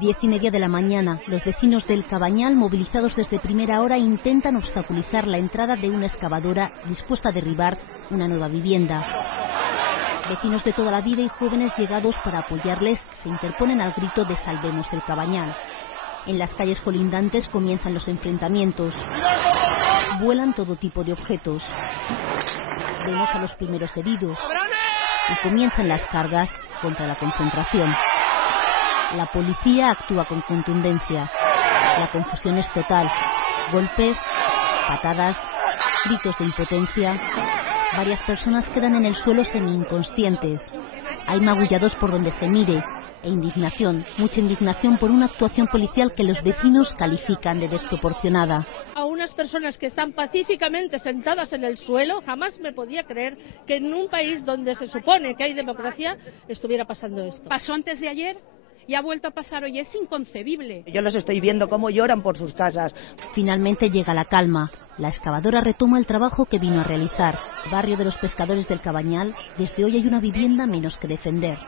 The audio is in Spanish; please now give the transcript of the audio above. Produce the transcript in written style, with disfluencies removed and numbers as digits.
10:30 de la mañana, los vecinos del Cabañal, movilizados desde primera hora, intentan obstaculizar la entrada de una excavadora dispuesta a derribar una nueva vivienda. Vecinos de toda la vida y jóvenes llegados para apoyarles se interponen al grito de "Salvemos el Cabañal". En las calles colindantes comienzan los enfrentamientos. Vuelan todo tipo de objetos. Vemos a los primeros heridos y comienzan las cargas contra la concentración. La policía actúa con contundencia. La confusión es total. Golpes, patadas, gritos de impotencia. Varias personas quedan en el suelo semi-inconscientes. Hay magullados por donde se mire e indignación, mucha indignación por una actuación policial que los vecinos califican de desproporcionada. A unas personas que están pacíficamente sentadas en el suelo, jamás me podía creer que en un país donde se supone que hay democracia estuviera pasando esto. Pasó antes de ayer y ha vuelto a pasar hoy, es inconcebible. Yo los estoy viendo cómo lloran por sus casas. Finalmente llega la calma. La excavadora retoma el trabajo que vino a realizar. Barrio de los Pescadores del Cabañal, desde hoy hay una vivienda menos que defender.